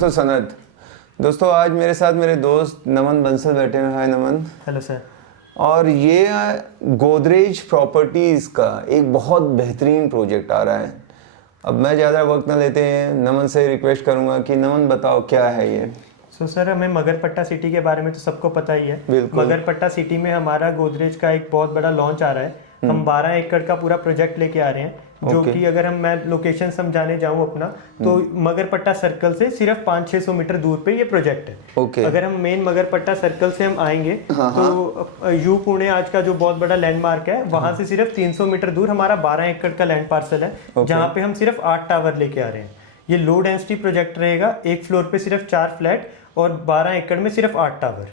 Doctor Sanat. दोस्तों आज मेरे साथ मेरे दोस्त नमन बंसल बैठे हैं। हाय नमन। Hello sir. और ये गोदरेज प्रॉपर्टीज़ का एक बहुत बेहतरीन प्रोजेक्ट आ रहा है। अब मैं ज़्यादा वक्त न लेते हैं, नमन से रिक्वेस्ट करूंगा कि नमन बताओ क्या है ये। सर हमें मगरपट्टा सिटी के बारे में तो सबको पता ही है। बिल्कुल। मगरपट्टा सिटी में हमारा गोदरेज का एक बहुत बड़ा लॉन्च आ रहा है। हम 12 एकड़ का पूरा प्रोजेक्ट लेके आ रहे हैं, जो कि अगर मैं लोकेशन समझाने जाऊं अपना, तो मगरपट्टा सर्कल से सिर्फ 500-600 मीटर दूर पे ये प्रोजेक्ट है। अगर हम मेन मगरपट्टा सर्कल से हम आएंगे तो यू पुणे आज का जो बहुत बड़ा लैंडमार्क है, वहां से सिर्फ 300 मीटर दूर हमारा 12 एकड़ का लैंड पार्सल है, जहां पे हम सिर्फ 8 टावर लेके आ रहे हैं। ये लो डेंसिटी प्रोजेक्ट रहेगा, एक फ्लोर पे सिर्फ 4 फ्लैट और 12 एकड़ में सिर्फ 8 टावर।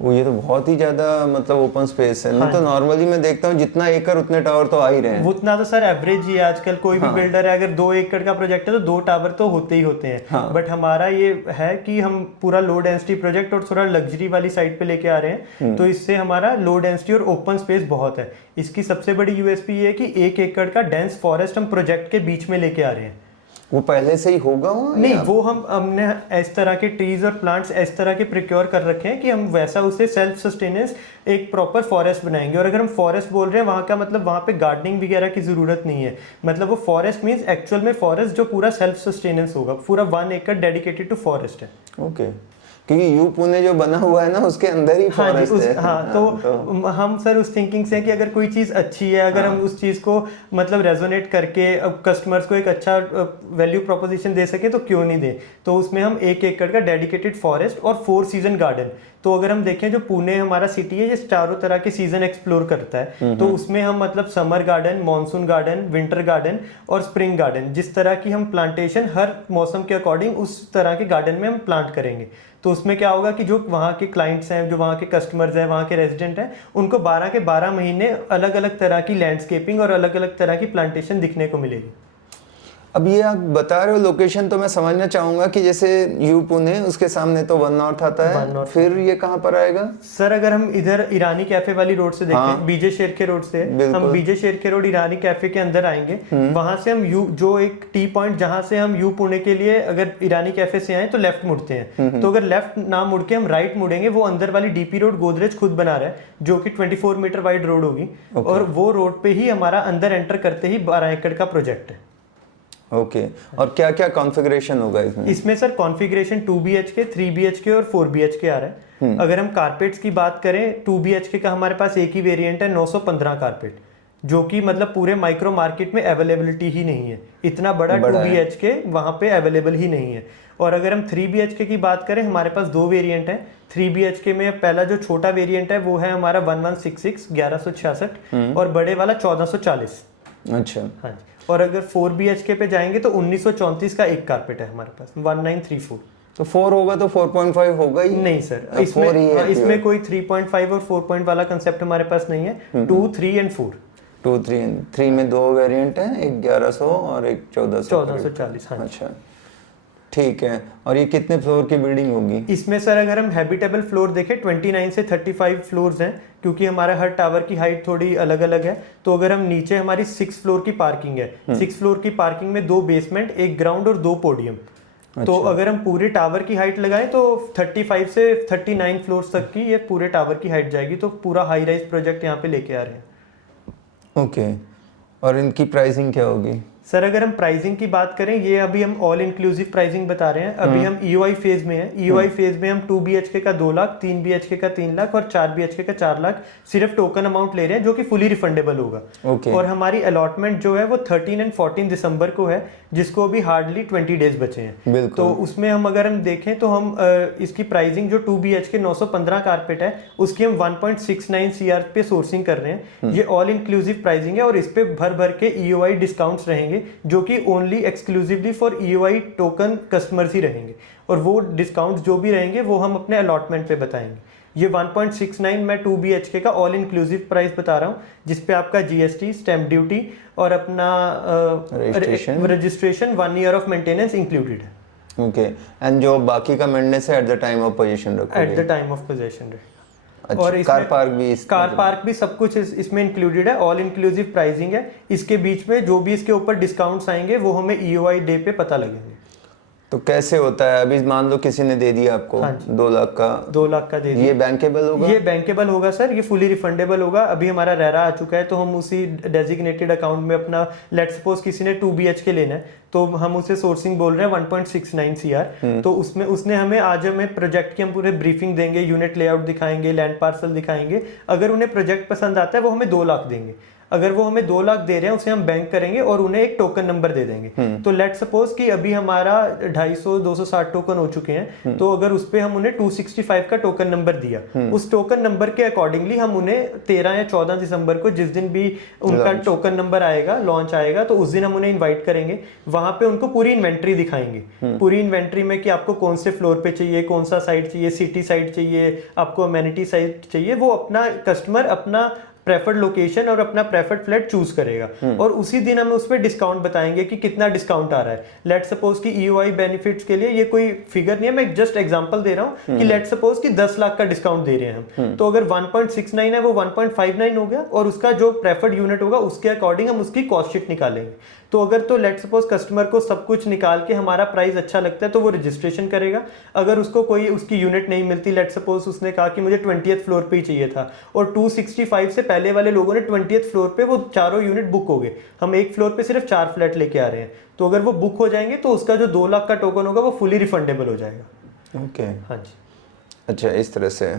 वो ये तो बहुत ही ज्यादा मतलब ओपन स्पेस है। नहीं तो नॉर्मली मैं देखता हूँ जितना एकड़ उतने टावर तो आ ही रहे हैं। उतना तो सर एवरेज ही है आजकल। कोई भी बिल्डर है, अगर 2 एकड़ का प्रोजेक्ट है तो 2 टावर तो होते ही होते हैं। बट हमारा ये है कि हम पूरा लो डेंसिटी प्रोजेक्ट और थोड़ा लग्जरी वाली साइड पे लेके आ रहे हैं, तो इससे हमारा लो डेंसिटी और ओपन स्पेस बहुत है। इसकी सबसे बड़ी यूएसपी ये है कि 1 एकड़ का डेंस फॉरेस्ट हम प्रोजेक्ट के बीच में लेके आ रहे हैं। वो पहले से ही होगा वहाँ? नहीं, वो हमने इस तरह के ट्रीज और प्लांट्स इस तरह के प्रिक्योर कर रखे हैं कि हम वैसा उसे सेल्फ सस्टेनेंस एक प्रॉपर फॉरेस्ट बनाएंगे। और अगर हम फॉरेस्ट बोल रहे हैं, वहाँ का मतलब वहाँ पे गार्डनिंग वगैरह की जरूरत नहीं है। मतलब वो फॉरेस्ट मींस एक्चुअल में फॉरेस्ट जो पूरा सेल्फ सस्टेनेंस होगा, पूरा 1 एकड़ डेडिकेटेड टू फॉरेस्ट है। ओके। क्योंकि यू पुणे जो बना हुआ है ना, उसके अंदर ही फॉरेस्ट है। तो हम सर उस थिंकिंग से कि अगर कोई चीज़ अच्छी है, अगर हम उस चीज़ को मतलब रेजोनेट करके अब कस्टमर्स को एक अच्छा वैल्यू प्रोपोजिशन दे सके तो क्यों नहीं दे। तो उसमें हम 1 एकड़ का डेडिकेटेड फॉरेस्ट और 4 सीजन गार्डन। तो अगर हम देखें, जो पुणे हमारा सिटी है, ये चारों तरह के सीजन एक्सप्लोर करता है। तो उसमें हम मतलब summer garden, monsoon garden, winter garden और स्प्रिंग गार्डन, जिस तरह की हम प्लांटेशन हर मौसम के अकॉर्डिंग उस तरह के गार्डन में हम प्लांट करेंगे। तो उसमें क्या होगा कि जो वहाँ के क्लाइंट्स हैं, जो वहाँ के कस्टमर्स हैं, वहाँ के रेजिडेंट हैं, उनको 12 के 12 महीने अलग अलग तरह की लैंडस्केपिंग और अलग अलग तरह की प्लांटेशन दिखने को मिलेगी। अब ये आप बता रहे हो लोकेशन, तो मैं समझना चाहूंगा कि जैसे यू पुणे, उसके सामने तो वन नॉर्थ आता है, फिर ये कहाँ पर आएगा? सर अगर हम इधर ईरानी कैफे वाली रोड से देखें, बीजे शेरखे रोड से हम बीजे शेरखे रोड ईरानी कैफे के अंदर आएंगे। वहां से हम यू जो एक टी पॉइंट, जहां से हम यू पुणे के लिए अगर ईरानी कैफे से आए तो लेफ्ट मुड़ते हैं। तो अगर लेफ्ट ना मुड़ के हम राइट मुड़ेंगे, वो अंदर वाली डीपी रोड गोदरेज खुद बना रहा है, जो कि 24 मीटर वाइड रोड होगी। और वो रोड पे ही हमारा अंदर एंटर करते ही 12 एकड़ का प्रोजेक्ट है। ओके। और क्या क्या कॉन्फ़िगरेशन होगा इसमें? इसमें सर कॉन्फ़िगरेशन 2 BHK, 3 BHK और 4 BHK आ रहा है। अगर हम कारपेट्स की बात करें, 2 BHK का हमारे पास एक ही वेरिएंट है, 915 कारपेट, जो कि मतलब पूरे माइक्रो मार्केट में अवेलेबिलिटी ही नहीं है। इतना बड़ा 2 BHK वहाँ पे अवेलेबल ही नहीं है। और अगर हम 3 BHK की बात करें, हमारे पास 2 वेरिएंट है। 3 BHK में पहला जो छोटा वेरिएंट है वो है हमारा 1166 1166 और बड़े वाला 1440। अच्छा। हाँ जी। और अगर 4 BHK पे जाएंगे तो 1934 का एक कारपेट है हमारे पास, 1934। तो 4 होगा तो 4.5 होगा ही? नहीं सर, इसमें कोई 3.5 और 4 पॉइंट वाला कंसेप्ट हमारे पास नहीं है। 2, 3 एंड 4। 2, 3 एंड 3 में 2 वेरिएंट हैं, एक 1100 और एक 1440। हाँ। अच्छा ठीक है। और ये कितने फ्लोर की बिल्डिंग होगी? इसमें सर अगर हम हैबिटेबल फ्लोर देखें, 29 से 35 फ्लोर्स हैं, क्योंकि हमारा हर टावर की हाइट थोड़ी अलग अलग है। तो अगर हम नीचे, हमारी 6 फ्लोर की पार्किंग है। 6 फ्लोर की पार्किंग में 2 बेसमेंट, 1 ग्राउंड और 2 पोडियम। तो अगर हम पूरे टावर की हाइट लगाएं तो 35 से 39 फ्लोर्स तक की ये पूरे टावर की हाइट जाएगी। तो पूरा हाई राइज प्रोजेक्ट यहाँ पे लेके आ रहे हैं। ओके। और इनकी प्राइसिंग क्या होगी? सर अगर हम प्राइसिंग की बात करें, ये अभी हम ऑल इंक्लूसिव प्राइसिंग बता रहे हैं। अभी हम EOI फेज में है। EOI फेज में हम 2 BHK का 2 लाख, 3 BHK का 3 लाख और 4 BHK का 4 लाख सिर्फ टोकन अमाउंट ले रहे हैं, जो कि फुली रिफंडेबल होगा। और हमारी अलॉटमेंट जो है वो 13 और 14 दिसंबर को है, जिसको अभी हार्डली 20 डेज बचे हैं। तो उसमें हम अगर हम देखें तो हम इसकी प्राइसिंग जो 2 BHK 915 कारपेट है, उसकी हम 1.69 CR पे सोर्सिंग कर रहे हैं। ये ऑल इंक्लूसिव प्राइसिंग है और इस पे भर भर के EOI डिस्काउंट्स रहेंगे, जो कि only exclusively for EOI token customers ही रहेंगे। और वो डिस्काउंट्स जो भी रहेंगे वो हम अपने अलॉटमेंट पे बताएंगे। ये 1.69 मैं 2 BHK का ऑल इंक्लूसिव प्राइस बता रहा हूँ, जिसपे आपका GST, स्टैम्प ड्यूटी और अपना registration, 1 year of maintenance included है। ओके। एंड जो बाकी का मेंटेनेंस है at the time of possession रखोगे? At the time of possession. अच्छा, और कार पार्क भी सब कुछ इसमें इंक्लूडेड है। ऑल इंक्लूसिव प्राइसिंग है। इसके बीच में जो भी इसके ऊपर डिस्काउंट्स आएंगे वो हमें EOI डे पे पता लगेंगे। तो कैसे होता है? अभी मान लो किसी ने दे दिया आपको हाँ 2 लाख का, 2 लाख का दे दिया, ये बैंकेबल होगा? ये बैंकेबल होगा सर, ये फुली रिफंडेबल होगा। अभी हमारा रेरा आ चुका है तो हम उसी डेजिग्नेटेड अकाउंट में अपना, लेट्स सपोज किसी ने 2 BHK लेना है तो हम उसे सोर्सिंग बोल रहे हैं 1.69 CR, तो उसमें उसने हमें प्रोजेक्ट की हम पूरे ब्रीफिंग देंगे, यूनिट लेआउट दिखाएंगे, लैंड पार्सल दिखाएंगे। अगर उन्हें प्रोजेक्ट पसंद आता है वो हमें 2 लाख देंगे। अगर वो हमें 2 लाख दे रहे हैं उसे हम बैंक करेंगे और उन्हें एक टोकन नंबर दे देंगे। तो लेट्स सपोज कि अभी हमारा 250-260 टोकन हो चुके हैं, तो अगर उस पे हम उन्हें 265 का टोकन नंबर दिया, उस टोकन नंबर के अकॉर्डिंगली हम उन्हें 13 या 14 दिसंबर को, जिस दिन भी उनका टोकन नंबर आएगा, लॉन्च आएगा, तो उस दिन हम उन्हें इन्वाइट करेंगे। वहां पे उनको पूरी इन्वेंट्री दिखाएंगे, पूरी इन्वेंट्री में कि आपको कौन से फ्लोर पे चाहिए, कौन सा साइट चाहिए, सिटी साइट चाहिए, आपको अमेनिटी साइट चाहिए, वो अपना कस्टमर अपना प्रेफर्ड लोकेशन और अपना प्रेफर्ड फ्लैट चूज करेगा और उसी दिन हमें उस पर डिस्काउंट बताएंगे कि कितना डिस्काउंट आ रहा है। लेट सपोज कि EOI बेनिफिट्स के लिए ये कोई फिगर नहीं है, मैं जस्ट एग्जांपल दे रहा हूँ कि लेट सपोज कि 10 लाख का डिस्काउंट दे रहे हैं हम, तो अगर 1.69 है वो 1.59 हो गया और उसका जो प्रेफर्ड यूनिट होगा उसके अकॉर्डिंग हम उसकी कॉस्ट शीट निकालेंगे। तो अगर तो लेट सपोज कस्टमर को सब कुछ निकाल के हमारा प्राइस अच्छा लगता है तो वो रजिस्ट्रेशन करेगा। अगर उसको कोई उसकी यूनिट नहीं मिलती, लेट सपोज उसने कहा कि मुझे 20th फ्लोर पे ही चाहिए था और 265 से पहले वाले लोगों ने 20th फ्लोर पे वो चारों यूनिट बुक हो गए, हम एक फ्लोर पे सिर्फ 4 फ्लैट लेके आ रहे हैं, तो अगर वो बुक हो जाएंगे तो उसका जो 2 लाख का टोकन होगा वो फुली रिफंडेबल हो जाएगा। ओके, हाँ जी। अच्छा, इस तरह से।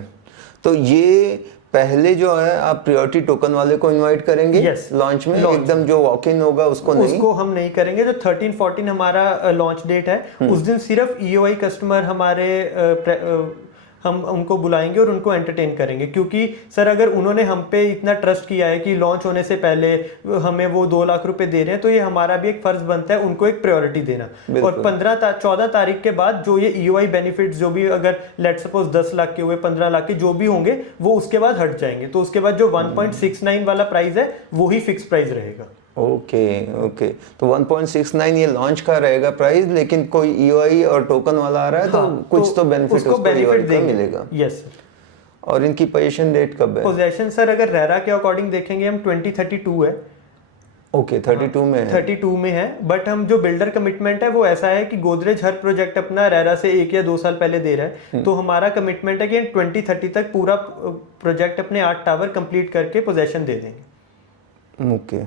तो ये पहले जो है आप प्रायोरिटी टोकन वाले को इनवाइट करेंगे लॉन्च में, एकदम जो वॉक इन होगा उसको नहीं? उसको हम नहीं करेंगे। जो 13-14 हमारा लॉन्च डेट है उस दिन सिर्फ EOI कस्टमर हमारे हम उनको बुलाएंगे और उनको एंटरटेन करेंगे, क्योंकि सर अगर उन्होंने हम पे इतना ट्रस्ट किया है कि लॉन्च होने से पहले हमें वो 2 लाख रुपए दे रहे हैं, तो ये हमारा भी एक फर्ज बनता है उनको एक प्रायोरिटी देना। और 14 तारीख के बाद जो ये EOI बेनिफिट्स जो भी, अगर लेट सपोज 10 लाख के हुए, 15 लाख के जो भी होंगे, वो उसके बाद हट जाएंगे। तो उसके बाद जो 1.69 वाला प्राइस है वो ही फिक्स प्राइस रहेगा। ओके ओके, तो 1.69 ये लॉन्च का रहेगा प्राइस, लेकिन कोई EOI और टोकन वाला आ रहा है तो कुछ तो बेनिफिट उसको EOI मिलेगा। Yes sir. और इनकी पोजीशन डेट कब है? पोजीशन सर अगर रेरा के अकॉर्डिंग देखेंगे हम 2032 है। ओके, 32 में है। 32 में है, बट हम जो बिल्डर कमिटमेंट है वो ऐसा है कि गोदरेज हर प्रोजेक्ट अपना रेरा से 1 या 2 साल पहले दे रहा है, तो हमारा कमिटमेंट है कि 2030 तक पूरा प्रोजेक्ट अपने 8 टावर कंप्लीट करके पोजीशन दे देंगे। ओके,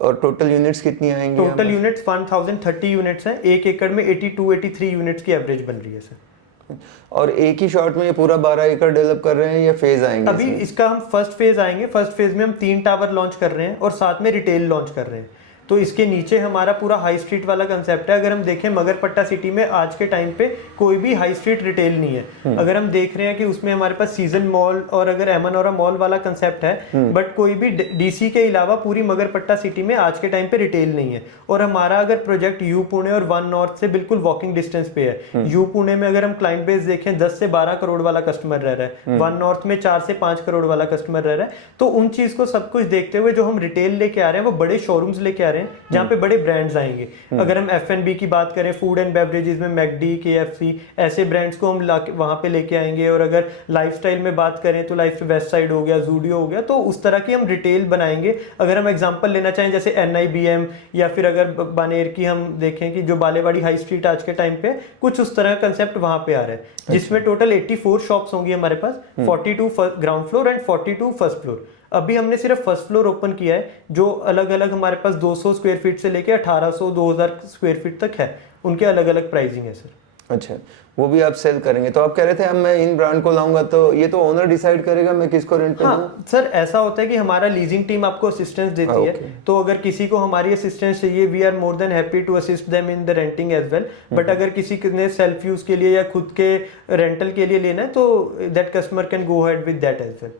और टोटल यूनिट्स कितनी आएंगी? टोटल यूनिट्स 1030 यूनिट्स हैं। 1 एकड़ में 82-83 यूनिट्स की एवरेज बन रही है सर। और एक ही शॉट में ये पूरा 12 एकड़ डेवलप कर रहे हैं या फेज आएंगे? अभी इसका हम फर्स्ट फेज आएंगे। फर्स्ट फेज में हम 3 टावर लॉन्च कर रहे हैं और साथ में रिटेल लॉन्च कर रहे हैं। तो इसके नीचे हमारा पूरा हाई स्ट्रीट वाला कंसेप्ट है। अगर हम देखें मगरपट्टा सिटी में आज के टाइम पे कोई भी हाई स्ट्रीट रिटेल नहीं है। अगर हम देख रहे हैं कि उसमें हमारे पास सीजन मॉल और अगर एमनोरा मॉल वाला कंसेप्ट है, बट कोई भी डीसी के अलावा पूरी मगरपट्टा सिटी में आज के टाइम पे रिटेल नहीं है। और हमारा अगर प्रोजेक्ट यू पुणे और 1 नॉर्थ से बिल्कुल वॉकिंग डिस्टेंस पे है। यू पुणे में अगर हम क्लाइंट बेस देखें 10 से 12 करोड़ वाला कस्टमर रह रहा है, 1 नॉर्थ में 4 से 5 करोड़ वाला कस्टमर रह रहा है। तो उन चीज को सब कुछ देखते हुए जो हम रिटेल लेके आ रहे हैं वो बड़े शोरूम्स लेके आ रहे हैं जहाँ पे बड़े ब्रांड्स आएंगे। अगर हम F&B की बात करें, फूड एंड बेवरेजेस में मैकडी, KFC ऐसे ब्रांड्स को हम वहां पे लेके आएंगे। और अगर लाइफस्टाइल में बात करें तो लाइफ वेस्ट साइड हो गया, जूडियो हो गया, तो उस तरह की हम रिटेल बनाएंगे। अगर हम एग्जांपल लेना चाहें जैसे NIBM या फिर अगर बानेर की हम देखें कि जो बालेवाड़ी हाई स्ट्रीट आज के टाइम पे कुछ उस तरह का कंसेप्ट वहां पे आ रहा है, जिसमें टोटल 84 शॉप्स होंगी हमारे पास, 42 ground floor and 42 first floor. अभी हमने सिर्फ फर्स्ट फ्लोर ओपन किया है, जो अलग अलग हमारे पास 200 स्क्वायर फीट से लेके 1800-2000 स्क्वायर फीट तक है, उनके अलग अलग प्राइसिंग है सर। अच्छा, वो भी आप सेल करेंगे? तो आप कह रहे थे अब मैं इन ब्रांड को लाऊंगा, तो ये तो ओनर डिसाइड करेगा मैं किसको रेंट पे दूं? सर ऐसा होता है कि हमारा लीजिंग टीम आपको असिस्टेंस देती है, तो अगर किसी को हमारी असिस्टेंस चाहिए, we are more than happy to assist them in the renting as well. But अगर किसी ने सेल्फ यूज के लिए या खुद के रेंटल के लिए लेना है तो that customer can go ahead with that as well.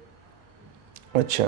अच्छा,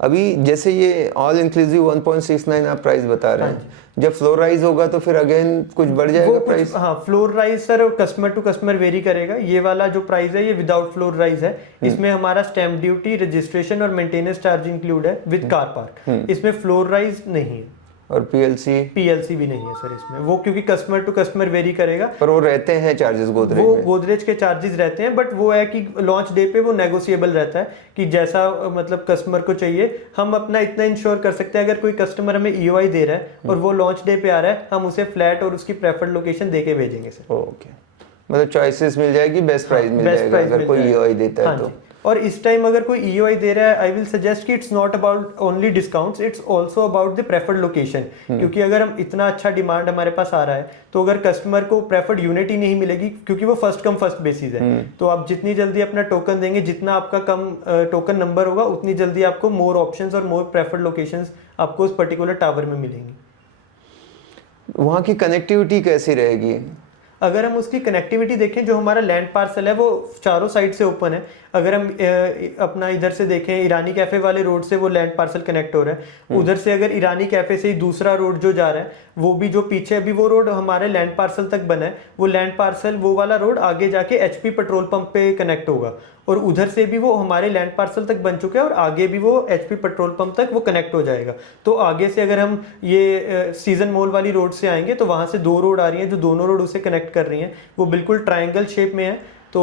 अभी जैसे ये ऑल इंक्लूसिव 1.69 आप प्राइस बता रहे हैं, जब फ्लोर राइज होगा तो फिर अगेन कुछ बढ़ जाएगा प्राइस? हाँ, floor rise sir customer to customer vary करेगा। ये वाला जो प्राइस है ये विदाउट फ्लोर राइज है। इसमें हमारा स्टैम्प ड्यूटी, रजिस्ट्रेशन और मेंटेनेंस चार्ज इंक्लूड है विद कार पार्क। इसमें फ्लोर राइज नहीं है। और पीएलसी भी नहीं है सर इसमें, वो क्योंकि कस्टमर टू कस्टमर वेरी करेगा। पर वो रहते हैं चार्जेस गोदरेज वो में? गोदरेज के चार्जेस रहते हैं, बट वो है कि लॉन्च डे पे वो नेगोशिएबल रहता है कि जैसा मतलब कस्टमर को चाहिए। हम अपना इतना इंश्योर कर सकते हैं, अगर कोई कस्टमर हमें ईओआई दे रहा है और वो लॉन्च डे पे आ रहा है, हम उसे फ्लैट और उसकी प्रेफर्ड लोकेशन दे के भेजेंगे सर। ओके, मतलब चॉइसेस मिल जाएगी, बेस्ट प्राइस मिल जाएगा अगर कोई ईओआई देता है तो। और इस टाइम अगर कोई ईओआई दे रहा है, आई विल सजेस्ट कि it's not about only discounts, it's also about the preferred location. क्योंकि अगर हम इतना अच्छा डिमांड हमारे पास आ रहा है, तो अगर कस्टमर को प्रेफर्ड यूनिट ही नहीं मिलेगी, क्योंकि वो फर्स्ट कम फर्स्ट बेसिस है, तो आप जितनी जल्दी अपना टोकन देंगे, जितना आपका कम टोकन नंबर होगा, उतनी जल्दी आपको मोर ऑप्शंस और मोर प्रेफर्ड लोकेशंस आपको उस पर्टिकुलर टावर में मिलेंगी। वहाँ की कनेक्टिविटी कैसी रहेगी? अगर हम उसकी कनेक्टिविटी देखें, जो हमारा लैंड पार्सल है वो चारों साइड से ओपन है। अगर हम अपना इधर से देखें, ईरानी कैफे वाले रोड से वो लैंड पार्सल कनेक्ट हो रहा है। उधर से अगर ईरानी कैफे से ही दूसरा रोड जो जा रहा है, वो भी जो पीछे अभी वो रोड हमारे लैंड पार्सल तक बना है, वो लैंड पार्सल वो वाला रोड आगे जाके एचपी पेट्रोल पंप पे कनेक्ट होगा, और उधर से भी वो हमारे लैंड पार्सल तक बन चुका है, और आगे भी वो एचपी पेट्रोल पंप तक वो कनेक्ट हो जाएगा। तो आगे से अगर हम ये सीजन मॉल वाली रोड से आएंगे, तो वहां से 2 रोड आ रही हैं, जो दोनों रोड उसे कनेक्ट कर रही हैं। वो बिल्कुल ट्रायंगल शेप में है, तो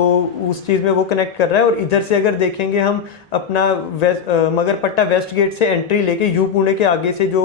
उस चीज़ में वो कनेक्ट कर रहा है। और इधर से अगर देखेंगे हम अपना मगरपट्टा वेस्ट गेट से एंट्री लेके यू पुणे के आगे से जो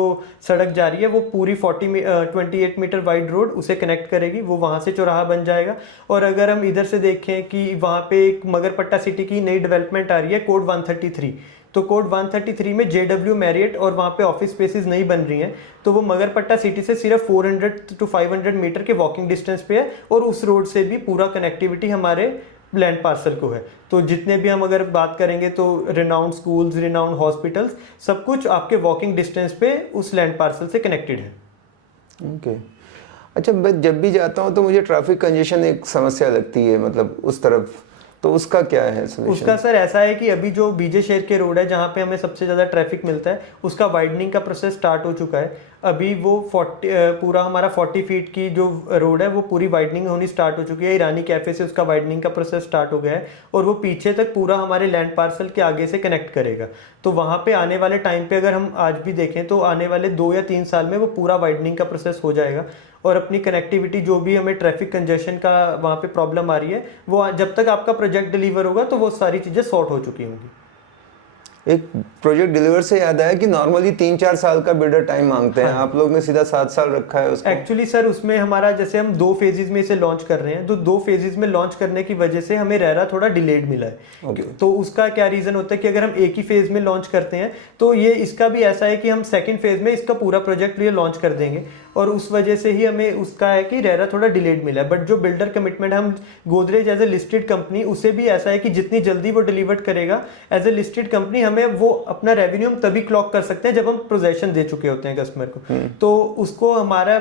सड़क जा रही है, वो पूरी 28 मीटर वाइड रोड उसे कनेक्ट करेगी, वो वहाँ से चौराहा बन जाएगा। और अगर हम इधर से देखें कि वहाँ पे एक मगरपट्टा सिटी की नई डेवलपमेंट आ रही है, कोड 133, तो कोड 133 में JW मैरियट और वहाँ पे ऑफिस स्पेसेस नहीं बन रही हैं, तो वो मगरपट्टा सिटी से सिर्फ 400 to 500 मीटर के वॉकिंग डिस्टेंस पे है, और उस रोड से भी पूरा कनेक्टिविटी हमारे लैंड पार्सल को है। तो जितने भी हम अगर बात करेंगे, तो रिनाउंड स्कूल्स, रिनाउंड हॉस्पिटल्स, सब कुछ आपके वॉकिंग डिस्टेंस पे उस लैंड पार्सल से कनेक्टेड है। ओके अच्छा, मैं जब भी जाता हूँ तो मुझे ट्रैफिक कंजेशन एक समस्या लगती है, मतलब उस तरफ, तो उसका क्या है सॉल्यूशन? उसका सर ऐसा है कि अभी जो बीजे शहर के रोड है, जहाँ पे हमें सबसे ज़्यादा ट्रैफिक मिलता है, उसका वाइडनिंग का प्रोसेस स्टार्ट हो चुका है। अभी वो 40 पूरा हमारा 40 फीट की जो रोड है, वो पूरी वाइडनिंग होनी स्टार्ट हो चुकी है। ईरानी कैफे से उसका वाइडनिंग का प्रोसेस स्टार्ट हो गया है, और वो पीछे तक पूरा हमारे लैंड पार्सल के आगे से कनेक्ट करेगा। तो वहाँ पे आने वाले टाइम पे अगर हम आज भी देखें, तो आने वाले 2 या 3 साल में वो पूरा वाइडनिंग का प्रोसेस हो जाएगा, और अपनी कनेक्टिविटी जो भी हमें ट्रैफिक कंजेशन का वहाँ पे प्रॉब्लम आ रही है, वो जब तक आपका प्रोजेक्ट डिलीवर होगा, तो वो सारी चीज़ें सॉर्ट हो चुकी होंगी। एक प्रोजेक्ट डिलीवर से याद आया कि नॉर्मली 3-4 साल का बिल्डर टाइम मांगते हैं, आप लोग ने सीधा 7 साल रखा है उसको। एक्चुअली सर उसमें हमारा, जैसे हम 2 फेजेज में इसे लॉन्च कर रहे हैं, तो 2 फेजेज में लॉन्च करने की वजह से हमें रेरा थोड़ा डिलेड मिला है। तो उसका क्या रीजन होता है कि अगर हम एक ही फेज में लॉन्च करते हैं, तो ये इसका भी ऐसा है कि हम सेकंड फेज में इसका पूरा प्रोजेक्ट ये लॉन्च कर देंगे, और उस वजह से ही हमें उसका है कि रेरा थोड़ा डिलेड मिला है। बट जो बिल्डर कमिटमेंट हम Godrej as a listed company, उसे भी ऐसा है कि जितनी जल्दी वो डिलीवर करेगा एज ए लिस्टेड कंपनी, हमें वो अपना रेवेन्यू हम तभी क्लॉक कर सकते हैं जब हम पोजेशन दे चुके होते हैं कस्टमर को। तो उसको हमारा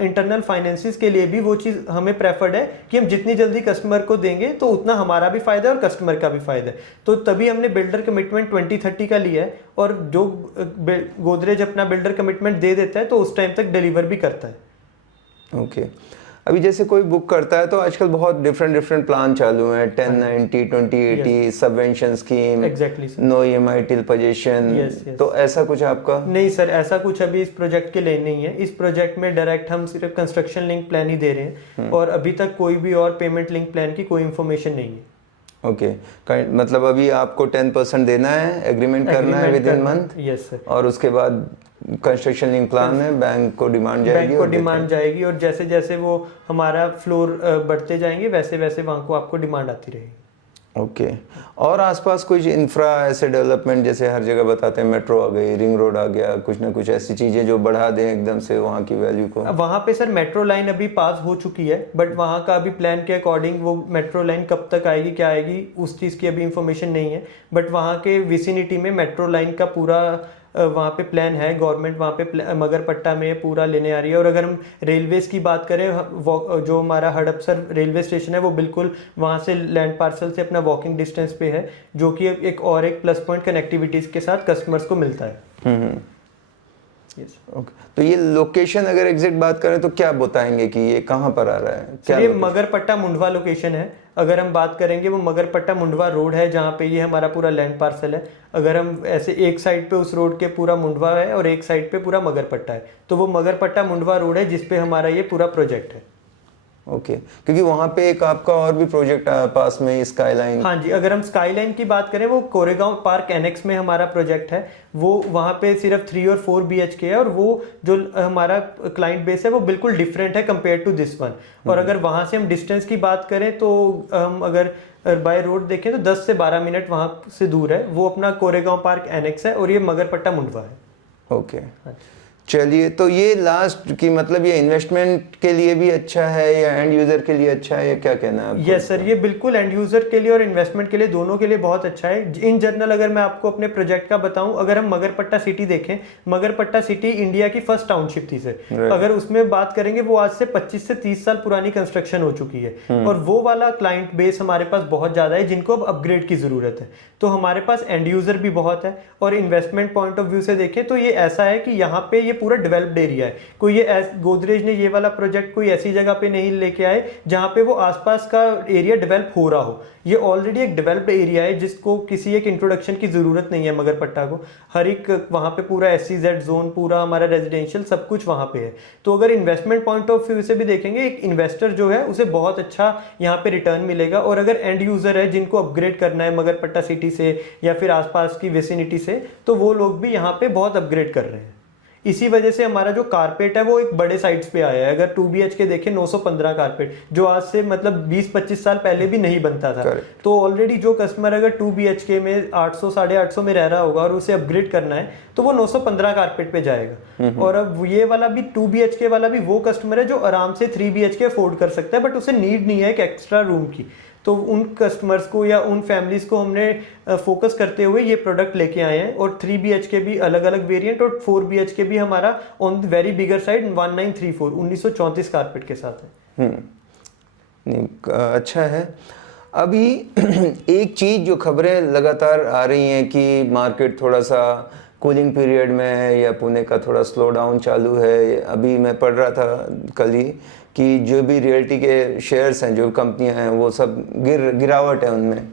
इंटरनल फाइनेंसिस के लिए भी वो चीज़ हमें प्रेफर्ड है कि हम जितनी जल्दी कस्टमर को देंगे, तो उतना हमारा भी फायदा है और कस्टमर का भी फायदा है। तो तभी हमने बिल्डर कमिटमेंट 2030 का लिया है, और जो गोदरेज अपना बिल्डर कमिटमेंट दे देता है, तो उस टाइम तक डिलीवर भी करता है। ओके अभी जैसे कोई बुक करता है, तो आजकल बहुत डिफरेंट प्लान चालू हैं, 1090, 2080, subvention scheme, exactly, no EMI till possession, तो ऐसा कुछ आपका? नहीं सर, ऐसा कुछ अभी इस प्रोजेक्ट के लिए नहीं है। इस प्रोजेक्ट में डायरेक्ट हम सिर्फ कंस्ट्रक्शन लिंक प्लान ही दे रहे हैं, और अभी तक कोई भी और पेमेंट लिंक प्लान की कोई इन्फॉर्मेशन नहीं है। ओके मतलब अभी आपको 10% देना है, एग्रीमेंट करना है with in month. Yes sir. और उसके बाद कंस्ट्रक्शन लिंक प्लान है, बैंक को डिमांड जाएगी, बैंक को डिमांड जाएगी, और जैसे जैसे वो हमारा फ्लोर बढ़ते जाएंगे, वैसे वैसे वहाँ को आपको डिमांड आती रहेगी। ओके और आसपास कुछ इंफ्रा ऐसे डेवलपमेंट, जैसे हर जगह बताते हैं मेट्रो आ गई, रिंग रोड आ गया, कुछ ना कुछ ऐसी चीज़ें जो बढ़ा दें एकदम से वहाँ की वैल्यू को? वहाँ पे सर मेट्रो लाइन अभी पास हो चुकी है, बट वहाँ का अभी प्लान के अकॉर्डिंग वो मेट्रो लाइन कब तक आएगी, क्या आएगी, उस चीज़ की अभी इंफॉर्मेशन नहीं है। बट वहाँ के विसिनिटी में मेट्रो लाइन का पूरा वहाँ पे प्लान है। गवर्नमेंट वहाँ पे मगरपट्टा में पूरा लेने आ रही है। और अगर हम रेलवेज़ की बात करें, जो हमारा हड़पसर रेलवे स्टेशन है, वो बिल्कुल वहाँ से लैंड पार्सल से अपना वॉकिंग डिस्टेंस पे है, जो कि एक प्लस पॉइंट कनेक्टिविटीज़ के साथ कस्टमर्स को मिलता है। यस। ओके, तो ये लोकेशन अगर एग्जैक्ट बात करें तो क्या बताएंगे कि ये कहाँ पर आ रहा है, क्या ये location? मगरपट्टा मुंडवा लोकेशन है। अगर हम बात करेंगे वो मगरपट्टा मुंडवा रोड है जहाँ पे ये हमारा पूरा लैंड पार्सल है। अगर हम ऐसे एक साइड पे उस रोड के पूरा मुंडवा है और एक साइड पे पूरा मगरपट्टा है, तो वो मगरपट्टा मुंडवा रोड है जिसपे हमारा ये पूरा प्रोजेक्ट है। ओके, क्योंकि वहाँ पे एक आपका और भी प्रोजेक्ट पास में स्काईलाइन। हाँ जी, अगर हम स्काईलाइन की बात करें वो कोरेगांव पार्क एनेक्स में हमारा प्रोजेक्ट है। वो वहाँ पे सिर्फ 3 और 4 BHK है और वो जो हमारा क्लाइंट बेस है वो बिल्कुल डिफरेंट है कंपेयर टू दिस वन। और अगर वहाँ से हम डिस्टेंस की बात करें तो हम अगर बाय रोड देखें तो 10 से 12 मिनट वहाँ से दूर है। वो अपना कोरेगांव पार्क एनेक्स है और ये मगरपट्टा मुंडवा है। ओके, चलिए, तो ये लास्ट की मतलब ये इन्वेस्टमेंट के लिए भी अच्छा है या एंड यूजर के लिए अच्छा है, या क्या कहना है आपको? यस सर, ये बिल्कुल एंड यूजर के लिए और इन्वेस्टमेंट के लिए दोनों के लिए बहुत अच्छा है। इन जनरल अगर मैं आपको अपने प्रोजेक्ट का बताऊं, अगर हम मगरपट्टा सिटी देखें, मगरपट्टा सिटी इंडिया की फर्स्ट टाउनशिप थी सर। अगर उसमें बात करेंगे वो आज से 25 से 30 साल पुरानी कंस्ट्रक्शन हो चुकी है और वो वाला क्लाइंट बेस हमारे पास बहुत ज्यादा है जिनको अब अपग्रेड की जरूरत है। तो हमारे पास एंड यूजर भी बहुत है और इन्वेस्टमेंट पॉइंट ऑफ व्यू से देखें तो ये ऐसा है कि यहाँ पे ये पूरा डेवलप्ड एरिया है। कोई ये गोदरेज ने ये वाला प्रोजेक्ट कोई ऐसी जगह पे नहीं लेके आए जहाँ पे वो आसपास का एरिया डेवलप हो रहा हो। ये ऑलरेडी एक डेवलप्ड एरिया है जिसको किसी एक इंट्रोडक्शन की जरूरत नहीं है। मगरपट्टा को हर एक वहाँ पे पूरा SEZ जोन, पूरा हमारा रेजिडेंशियल सब कुछ वहाँ पे है। तो अगर इन्वेस्टमेंट पॉइंट ऑफ व्यू से भी देखेंगे, एक इन्वेस्टर जो है उसे बहुत अच्छा यहाँ पे रिटर्न मिलेगा। और अगर एंड यूजर है जिनको अपग्रेड करना है मगरपट्टा सिटी से या फिर आसपास की विसिनिटी से, तो वो लोग भी यहाँ पे बहुत अपग्रेड कर रहे हैं। इसी वजह से हमारा जो कारपेट है वो एक बड़े साइट्स पे आया है। अगर 2 BHK देखें 915 कारपेट, जो आज से मतलब 20-25 साल पहले भी नहीं बनता था। तो ऑलरेडी जो कस्टमर अगर 2 BHK में 800 850 में रह रहा होगा और उसे अपग्रेड करना है तो वो 915 कारपेट पे जाएगा। और अब ये वाला भी 2 BHK वाला भी वो कस्टमर है जो आराम से 3 BHK अफोर्ड कर सकता है, बट उसे नीड नहीं है एक एक्स्ट्रा रूम की। तो उन कस्टमर्स को या उन फैमिलीज को हमने फोकस करते हुए ये प्रोडक्ट लेके आए हैं। और 3 BHK भी अलग अलग वेरिएंट और 4 BHK भी हमारा on the very bigger side 1934 1934 carpet के साथ है। नहीं, अच्छा है। अभी एक चीज़ जो खबरें लगातार आ रही हैं कि मार्केट थोड़ा सा कूलिंग पीरियड में है या पुणे का थोड़ा स्लो डाउन चालू है। अभी मैं पढ़ रहा था कल ही कि जो भी रियल्टी के शेयर्स हैं, जो कंपनियां हैं, वो सब गिरावट है उनमें।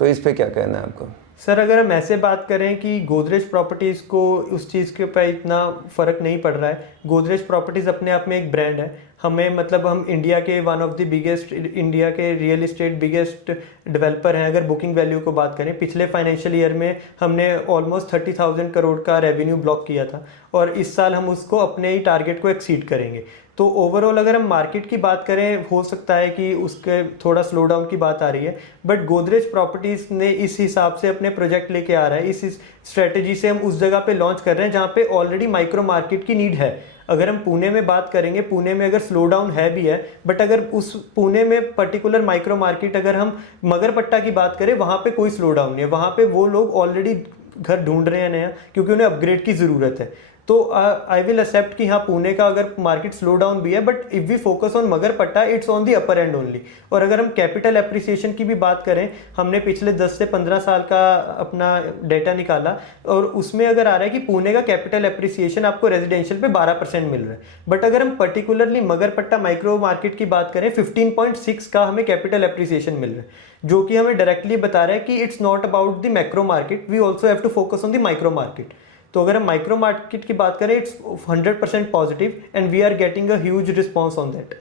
तो इस पे क्या कहना है आपको? सर अगर हम ऐसे बात करें कि गोदरेज प्रॉपर्टीज़ को उस चीज़ के ऊपर इतना फ़र्क नहीं पड़ रहा है। गोदरेज प्रॉपर्टीज़ अपने आप में एक ब्रांड है। हमें मतलब हम इंडिया के one of the biggest, India के रियल इस्टेट बिगेस्ट डेवलपर हैं। अगर बुकिंग वैल्यू को बात करें, पिछले फाइनेंशियल ईयर में हमने ऑलमोस्ट 30,000 करोड़ का रेवेन्यू ब्लॉक किया था और इस साल हम उसको अपने ही टारगेट को एक्सीड करेंगे। तो ओवरऑल अगर हम मार्केट की बात करें, हो सकता है कि उसके थोड़ा स्लो डाउन की बात आ रही है, बट गोदरेज प्रॉपर्टीज ने इस हिसाब से अपने प्रोजेक्ट लेके आ रहा है। इस स्ट्रेटेजी से हम उस जगह पे लॉन्च कर रहे हैं जहाँ पे ऑलरेडी माइक्रो मार्केट की नीड है। अगर हम पुणे में बात करेंगे, पुणे में अगर स्लो डाउन है भी है, बट अगर उस पुणे में पर्टिकुलर माइक्रो मार्केट, अगर हम मगरपट्टा की बात करें, वहाँ पे कोई स्लो डाउन नहीं है। वहाँ पे वो लोग ऑलरेडी घर ढूंढ रहे हैं नया, क्योंकि उन्हें अपग्रेड की ज़रूरत है। तो आई विल एक्सेप्ट कि हाँ पुणे का अगर मार्केट स्लो डाउन भी है, but if we focus on Magarpatta it's on the upper end only. और अगर हम कैपिटल एप्रिसिएशन की भी बात करें, हमने पिछले 10 से 15 साल का अपना डेटा निकाला और उसमें अगर आ रहा है कि पुणे का कैपिटल एप्रिसिएशन आपको रेजिडेंशियल पे 12% मिल रहा है। बट अगर हम पर्टिकुलरली मगरपट्टा माइक्रो मार्केट की बात करें, 15.6 का हमें कैपिटल एप्रिसिएशन मिल रहा है, जो कि हमें डायरेक्टली बता रहा है कि it's not about the macro market, we also have to focus on the micro market. तो अगर हम माइक्रो मार्केट की बात करें, it's 100% positive and we are getting a huge response on that.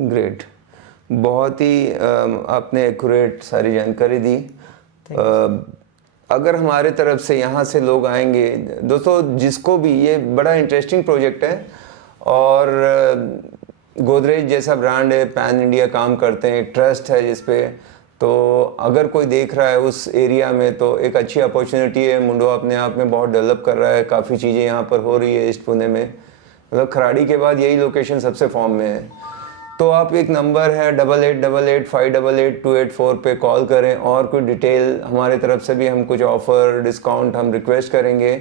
Great, बहुत ही आपने एक्यूरेट सारी जानकारी दी। अगर हमारे तरफ से यहाँ से लोग आएंगे, दोस्तों जिसको भी, ये बड़ा इंटरेस्टिंग प्रोजेक्ट है और गोदरेज जैसा ब्रांड है, पैन इंडिया काम करते हैं, ट्रस्ट है जिसपे, तो अगर कोई देख रहा है उस एरिया में तो एक अच्छी अपॉर्चुनिटी है। मुंडवा अपने आप में बहुत डेवलप कर रहा है, काफ़ी चीज़ें यहाँ पर हो रही है ईस्ट पुणे में, मतलब खराड़ी के बाद यही लोकेशन सबसे फॉर्म में है। तो आप एक नंबर है 8888588284 पे कॉल करें और कोई डिटेल हमारे तरफ से भी हम कुछ ऑफ़र डिस्काउंट हम रिक्वेस्ट करेंगे।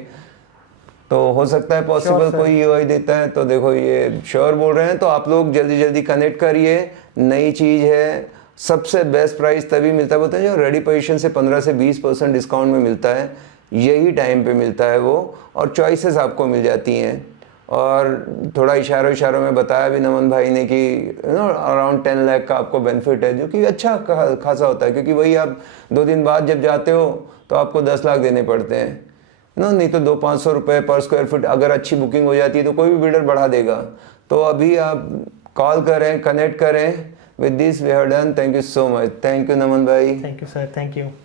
तो हो सकता है पॉसिबल कोई यूआई देता है, तो देखो ये श्योर बोल रहे हैं, तो आप लोग जल्दी जल्दी कनेक्ट करिए। नई चीज़ है, सबसे बेस्ट प्राइस तभी मिलता है, बोलते हैं जो रेडी पोजीशन से 15 से 20% डिस्काउंट में मिलता है। यही टाइम पे मिलता है वो, और चॉइसेस आपको मिल जाती हैं। और थोड़ा इशारों में बताया भी नमन भाई ने कि अराउंड 10 लाख का आपको बेनिफिट है, जो कि अच्छा खासा होता है, क्योंकि वही आप 2 दिन बाद जब जाते हो तो आपको 10 लाख देने पड़ते हैं नहीं तो 200-500 रुपये पर स्क्वायर फीट अगर अच्छी बुकिंग हो जाती है तो कोई भी बिल्डर बढ़ा देगा। तो अभी आप कॉल करें, कनेक्ट करें। With this we have done. Thank you so much. Thank you Naman भाई। Thank you sir, thank you.